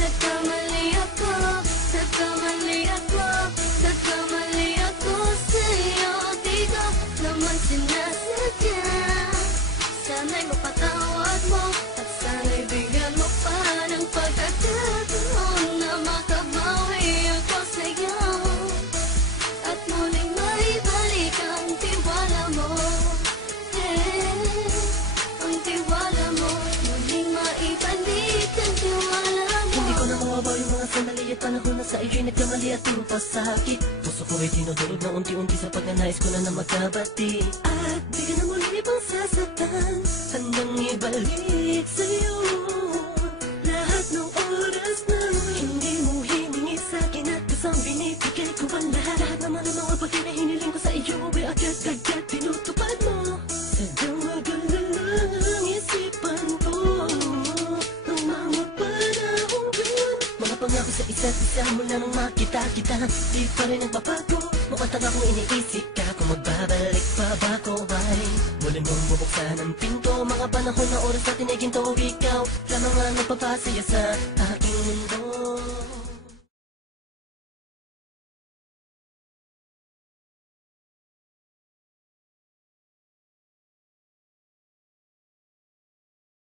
Nagkamali ako, nagkamali ako, nagkamali ako sa'yo. Di ko naman sinasadya. Sana'y mapatawad mo at sana'y bigyan mo pa ng pagkakataon na makabawi ako sa'yo at muling maibalik ang tiwala mo. Ang tiwala mo, muling maibalik ang tiwala mo. Hindi ko na mawabaw yung mga sandali at panahon na sa iyo'y nagkamali at puro pasakit. Puso ko ay tinutulog na unti-unti sa pagkanais ko na magkabati. At di ka na muli pang sasaktan, handang ibalik sa'yo lahat ng oras na hindi mo hiningi sa'kin at kusang binibigay ko ang lahat. Lahat naman ng mga bagay na hiniling ko sa iyo ay agad-agad tinutupad mo. Sadyang magalang isipan ko ang mga panahon yun. Mga pangako sa isa't isa mula nung makita kita, di pa rin nagbabago. Mukhang akong iniisip ka kung magbabalik pa ba ko ay muli mong bubuksan ang pinto. Mga panahon na oras natin ay ginto, ikaw lamang ang nagpapasaya sa aking mundo.